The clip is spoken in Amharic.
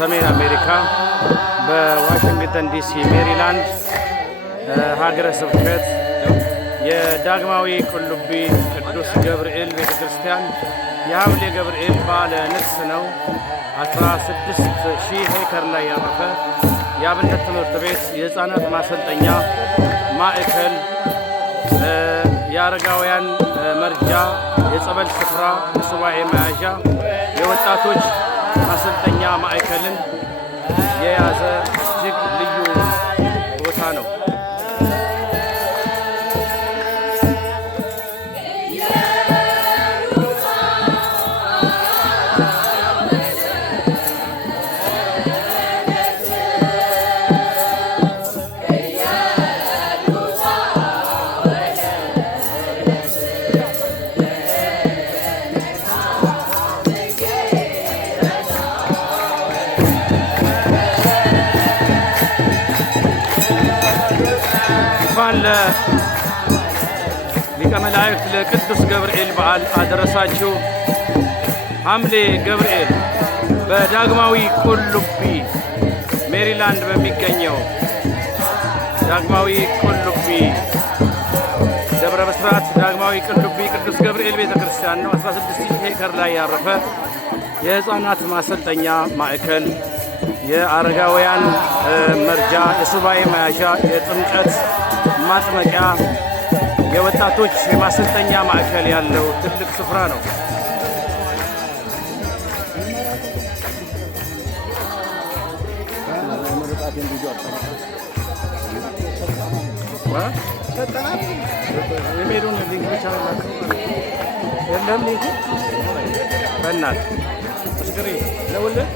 በሰሜን አሜሪካ በዋሽንግተን ዲሲ ሜሪላንድ ሀገረ ስብከት የዳግማዊ ቁልቢ ቅዱስ ገብርኤል ቤተ ክርስቲያን የሐምሌ ገብርኤል በዓለ ንግስ ነው። 16,000 ሄክታር ላይ ያረፈ የአብነት ትምህርት ቤት፣ የሕፃናት ማሰልጠኛ ማዕከል፣ የአረጋውያን መርጃ፣ የጸበል ስፍራ፣ የሱባኤ መያዣ፣ የወጣቶች ማሰልጠኛ ማዕከልን የያዘ እጅግ ልዩ ቦታ ነው። ሊቀ መላእክት ለቅዱስ ገብርኤል በዓል አደረሳችሁ። ሐምሌ ገብርኤል በዳግማዊ ቁልቢ ሜሪላንድ በሚገኘው ዳግማዊ ቁልቢ ደብረ ብስራት ዳግማዊ ቁልቢ ቅዱስ ገብርኤል ቤተ ክርስቲያን ነው። 16,000 ሄክታር ላይ ያረፈ የሕፃናት ማሰልጠኛ ማዕከል፣ የአረጋውያን መርጃ፣ የሱባኤ መያዣ፣ የጥምቀት ማጥመቂያ፣ የወጣቶች የማሰልጠኛ ማዕከል ያለው ትልቅ ስፍራ ነው። የሜዱን ሊንክ ብቻ የለም ሊንኩ በእናትህ እስክሪ ለውልህ